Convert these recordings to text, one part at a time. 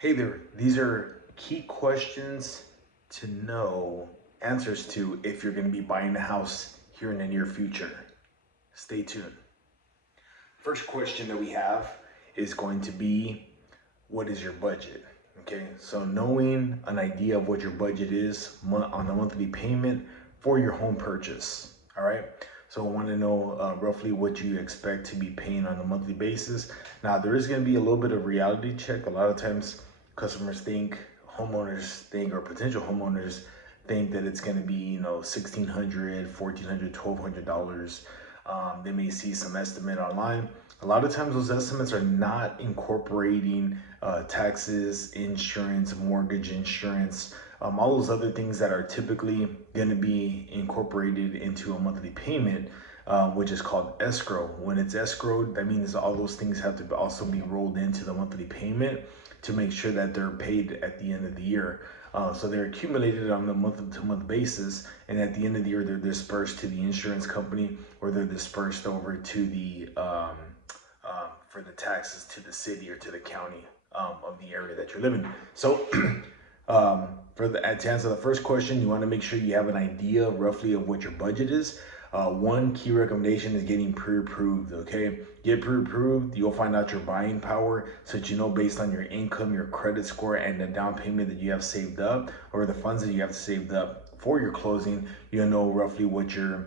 Hey there, these are key questions to know answers to if you're going to be buying a house here in the near future. Stay tuned. First question that we have is going to be, what is your budget? Okay, so knowing an idea of what your budget is on the monthly payment for your home purchase. All right, so I want to know roughly what you expect to be paying on a monthly basis. Now, there is going to be a little bit of reality check. A lot of times customers think, homeowners think, or potential homeowners think that it's going to be, $1,600, $1,400, $1,200. They may see some estimate online. A lot of times those estimates are not incorporating taxes, insurance, mortgage insurance, all those other things that are typically going to be incorporated into a monthly payment, which is called escrow. When it's escrowed, that means all those things have to also be rolled into the monthly payment to make sure that they're paid at the end of the year. So they're accumulated on a month-to-month basis, and at the end of the year, they're dispersed to the insurance company, or they're dispersed over to the for the taxes to the city or to the county of the area that you're living in. So, to answer the first question, you want to make sure you have an idea roughly of what your budget is. One key recommendation is getting pre-approved. Okay, get pre-approved. You'll find out your buying power, so that you know based on your income, your credit score, and the down payment that you have saved up, or the funds that you have saved up for your closing. You'll know roughly what your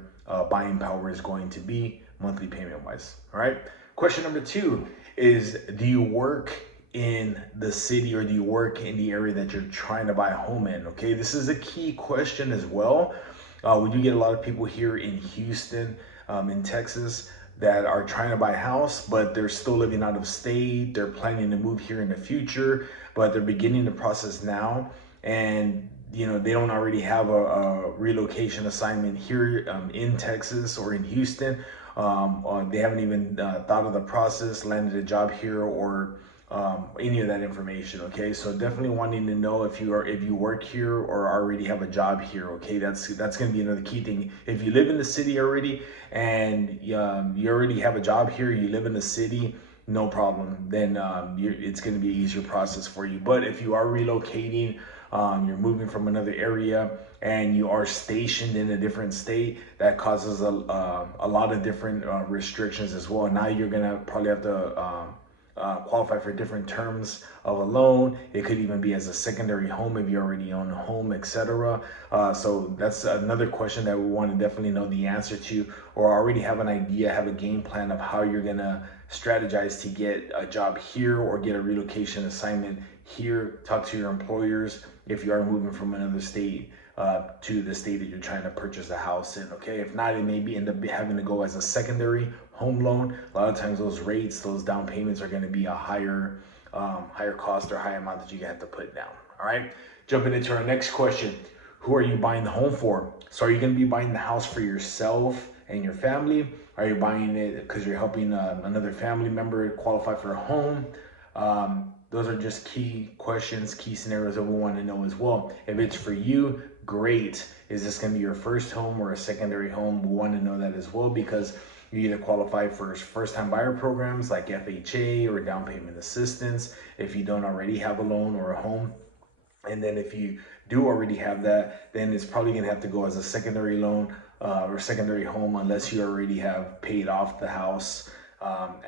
buying power is going to be monthly payment wise. All right. Question number two is, do you work in the city, or do you work in the area that you're trying to buy a home in? Okay, this is a key question as well. We do get a lot of people here in Houston, in Texas, that are trying to buy a house, but they're still living out of state. They're planning to move here in the future, but they're beginning the process now. And they don't already have a relocation assignment here in Texas or in Houston. Or they haven't even thought of the process, landed a job here, or any of that information. Okay, so definitely wanting to know if you work here or already have a job here. Okay, that's going to be another key thing. If you live in the city already, and you already have a job here, you live in the city, no problem. Then it's going to be an easier process for you. But if you are relocating, you're moving from another area, and you are stationed in a different state, that causes a lot of different restrictions as well. Now you're gonna probably have to qualify for different terms of a loan. It could even be as a secondary home if you already own a home, etc. So that's another question that we want to definitely know the answer to, or already have an idea, have a game plan of how you're gonna strategize to get a job here or get a relocation assignment here. Talk to your employers if you are moving from another state to the state that you're trying to purchase a house in. Okay, if not, it maybe end up having to go as a secondary home loan. A lot of times those rates, those down payments are going to be a higher cost or high amount that you have to put down. All right, jumping into our next question: who are you buying the home for? So are you going to be buying the house for yourself and your family? Are you buying it because you're helping another family member qualify for a home? Those are just key questions, key scenarios that we want to know as well. If it's for you, great. Is this going to be your first home or a secondary home? We want to know that as well, because you either qualify for first-time buyer programs like FHA or down payment assistance if you don't already have a loan or a home. And then if you do already have that, then it's probably going to have to go as a secondary loan or secondary home, unless you already have paid off the house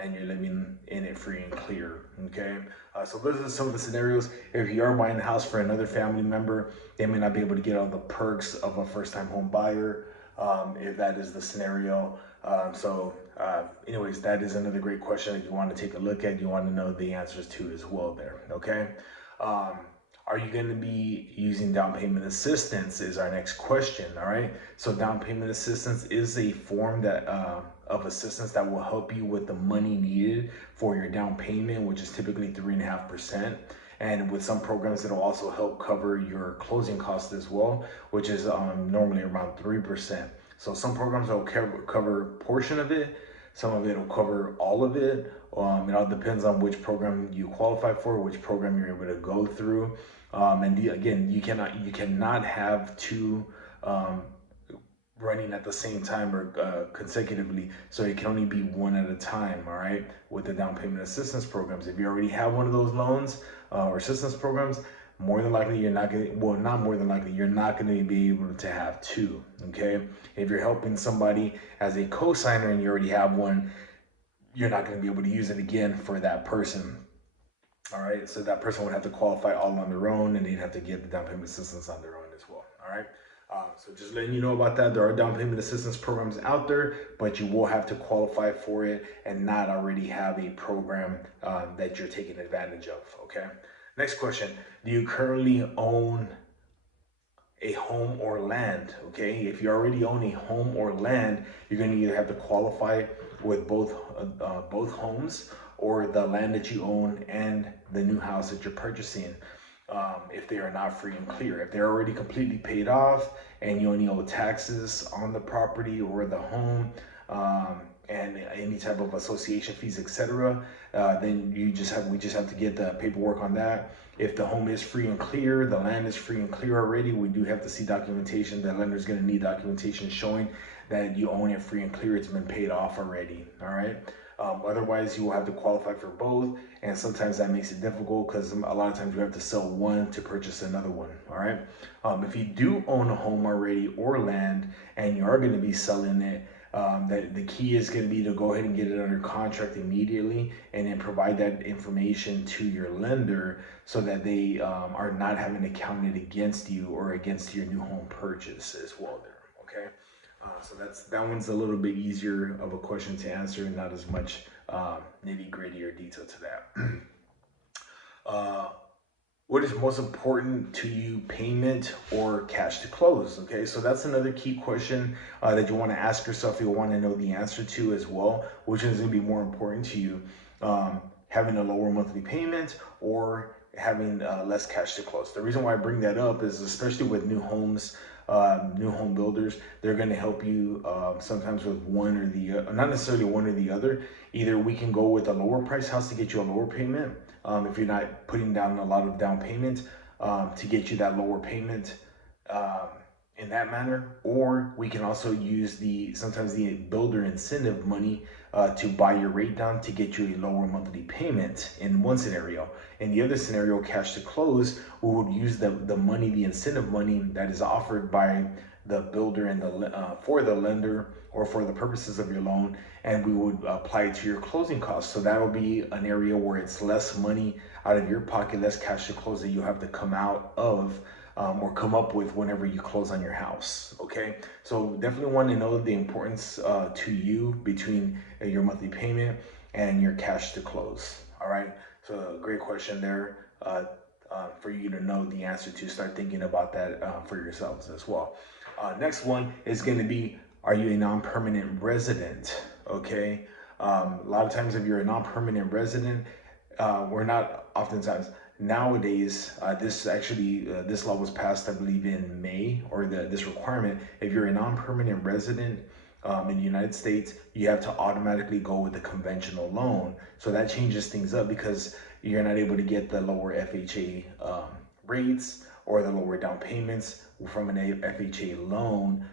and you're living in it free and clear. Okay, so those are some of the scenarios. If you are buying a house for another family member, they may not be able to get all the perks of a first-time home buyer, if that is the scenario. Anyways, that is another great question that you want to take a look at. You want to know the answers to as well there. Okay. Are you going to be using down payment assistance is our next question. All right, so down payment assistance is a form that of assistance that will help you with the money needed for your down payment, which is typically 3.5%. And with some programs, it'll also help cover your closing costs as well, which is normally around 3%. So some programs will cover a portion of it, some of it will cover all of it. It all depends on which program you qualify for, which program you're able to go through. Again, you cannot have two running at the same time or consecutively, so it can only be one at a time. All right, with the down payment assistance programs, if you already have one of those loans or assistance programs, more than likely you're not going to, well, not more than likely, you're not going to be able to have two. Okay, if you're helping somebody as a co-signer and you already have one, you're not going to be able to use it again for that person. All right, so that person would have to qualify all on their own, and they'd have to get the down payment assistance on their own as well. All right, so just letting you know about that. There are down payment assistance programs out there, but you will have to qualify for it and not already have a program that you're taking advantage of. Okay. Next question: do you currently own a home or land? Okay, if you already own a home or land, you're going to either have to qualify with both homes or the land that you own and the new house that you're purchasing. If they are not free and clear, if they're already completely paid off and you only owe taxes on the property or the home, and any type of association fees, etc., then we just have to get the paperwork on that. If the home is free and clear, the land is free and clear already, we do have to see documentation. The lender's going to need documentation showing that you own it free and clear, it's been paid off already. All right. Otherwise, you will have to qualify for both, and sometimes that makes it difficult because a lot of times you have to sell one to purchase another one. All right. If you do own a home already or land and you are going to be selling it, the key is going to be to go ahead and get it under contract immediately, and then provide that information to your lender so that they are not having it counted against you or against your new home purchase as well there. Okay. So that one's a little bit easier of a question to answer, and not as much nitty gritty or detail to that. What is most important to you, payment or cash to close? Okay, so that's another key question that you want to ask yourself. You'll want to know the answer to as well. Which is going to be more important to you, having a lower monthly payment or having less cash to close? The reason why I bring that up is, especially with new homes, new home builders, they're going to help you sometimes with one or the not necessarily one or the other. Either we can go with a lower price house to get you a lower payment, if you're not putting down a lot of down payment, to get you that lower payment in that manner, or we can also use sometimes the builder incentive money to buy your rate down to get you a lower monthly payment in one scenario. In the other scenario, cash to close, we would use the money, the incentive money that is offered by the builder and for the lender or for the purposes of your loan, and we would apply it to your closing costs. So that'll be an area where it's less money out of your pocket, less cash to close that you have to come out of or come up with whenever you close on your house. Okay, so definitely want to know the importance to you between your monthly payment and your cash to close. All right, so great question there for you to know the answer to. Start thinking about that for yourselves as well. Next one is going to be, are you a non-permanent resident? Okay, a lot of times if you're a non-permanent resident, we're not oftentimes. Nowadays, this law was passed, I believe, in May, or this requirement. If you're a non-permanent resident in the United States, you have to automatically go with the conventional loan. So that changes things up because you're not able to get the lower FHA rates or the lower down payments from an FHA loan.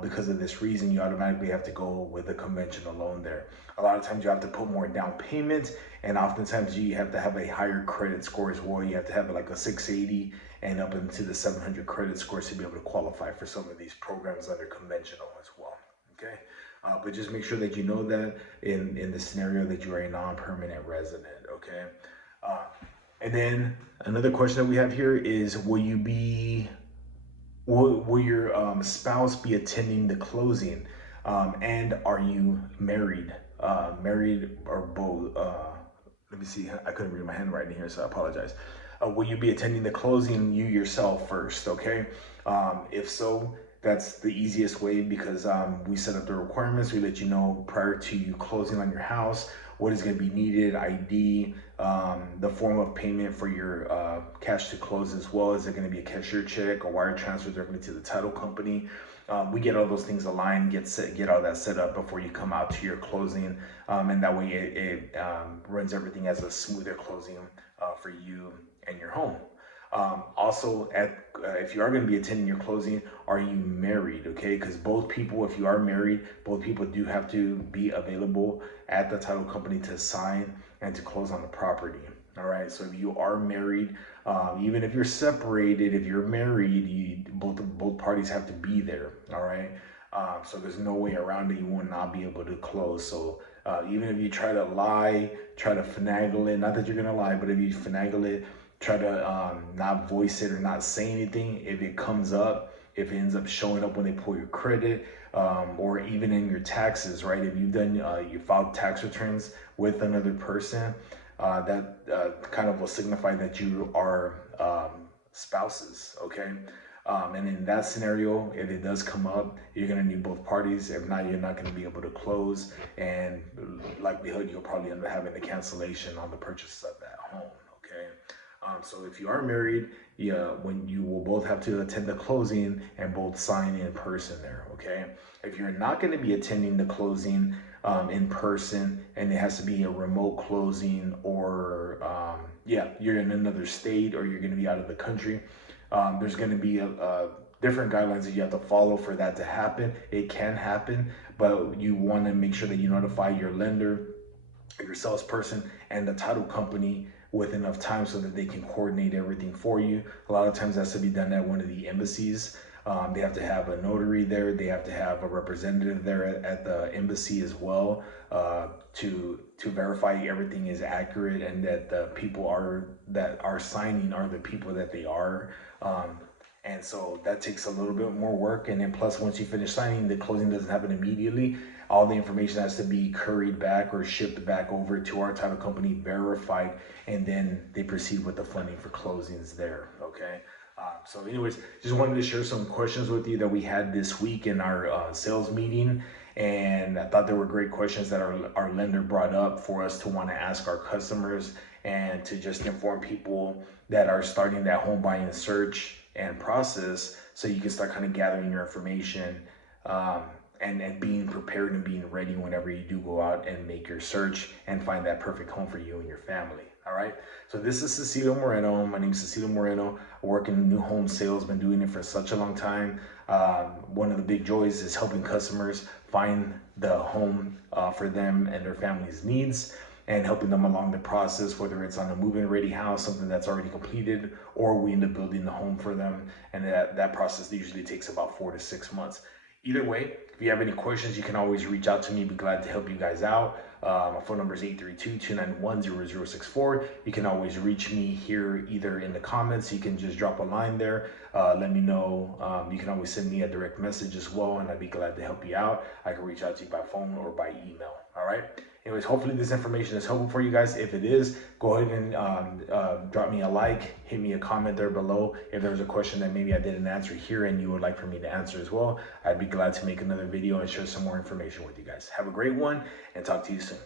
Because of this reason, you automatically have to go with a conventional loan there. A lot of times you have to put more down payment, and oftentimes you have to have a higher credit score as well. You have to have like a 680 and up into the 700 credit scores to be able to qualify for some of these programs under conventional as well. Okay, but just make sure that you know that in the scenario that you are a non-permanent resident. Okay, and then another question that we have here is, will your spouse be attending the closing? And are you married? Married or both? Let me see. I couldn't read my handwriting here, so I apologize. Will you be attending the closing you yourself first? Okay. If so, that's the easiest way, because we set up the requirements. We let you know prior to you closing on your house what is going to be needed: ID, the form of payment for your cash to close, as well as it going to be a cashier check, a wire transfer directly to the title company. We get all those things aligned, get all that set up before you come out to your closing, and that way it runs everything as a smoother closing for you and your home. Also, if you are going to be attending your closing, are you married? Okay, because both people, if you are married, both people do have to be available at the title company to sign and to close on the property. All right, so if you are married, even if you're separated, if you're married, both parties have to be there. All right, so there's no way around it. You will not be able to close. So even if you try to lie, try to finagle it, not that you're gonna lie, but if you finagle it, try to not voice it or not say anything, if it comes up, if it ends up showing up when they pull your credit, or even in your taxes, right? If you've done you filed tax returns with another person, that kind of will signify that you are spouses, okay? And in that scenario, if it does come up, you're gonna need both parties. If not, you're not gonna be able to close, and likelihood you'll probably end up having a cancellation on the purchase of that home, okay? So if you are married, yeah, when you will both have to attend the closing and both sign in person there, okay? If you're not going to be attending the closing in person, and it has to be a remote closing, or yeah, you're in another state or you're going to be out of the country, there's going to be a different guidelines that you have to follow for that to happen. It can happen, but you want to make sure that you notify your lender, your salesperson, and the title company with enough time so that they can coordinate everything for you. A lot of times that's to be done at one of the embassies. They have to have a notary there. They have to have a representative there at the embassy as well, to verify everything is accurate and that the people that are signing are the people that they are. And so that takes a little bit more work. And then plus, once you finish signing, the closing doesn't happen immediately. All the information has to be curried back or shipped back over to our title company, verified, and then they proceed with the funding for closings there, okay? So anyways, just wanted to share some questions with you that we had this week in our sales meeting. And I thought there were great questions that our lender brought up for us to want to ask our customers, and to just inform people that are starting that home buying search and process, so you can start kind of gathering your information, and being prepared and being ready whenever you do go out and make your search and find that perfect home for you and your family. All right. So this is Cecilio Moreno. My name is Cecilio Moreno. I work in new home sales. Been doing it for such a long time. One of the big joys is helping customers find the home for them and their family's needs, and helping them along the process, whether it's on a move-in ready house, something that's already completed, or we end up building the home for them. And that process usually takes about 4 to 6 months. Either way, if you have any questions, you can always reach out to me. Be glad to help you guys out. My phone number is 832-291-0064. You can always reach me here either in the comments. You can just drop a line there. Let me know. You can always send me a direct message as well, and I'd be glad to help you out. I can reach out to you by phone or by email. All right. Anyways, hopefully this information is helpful for you guys. If it is, go ahead and drop me a like, hit me a comment there below. If there's a question that maybe I didn't answer here and you would like for me to answer as well, I'd be glad to make another video and share some more information with you guys. Have a great one, and talk to you soon.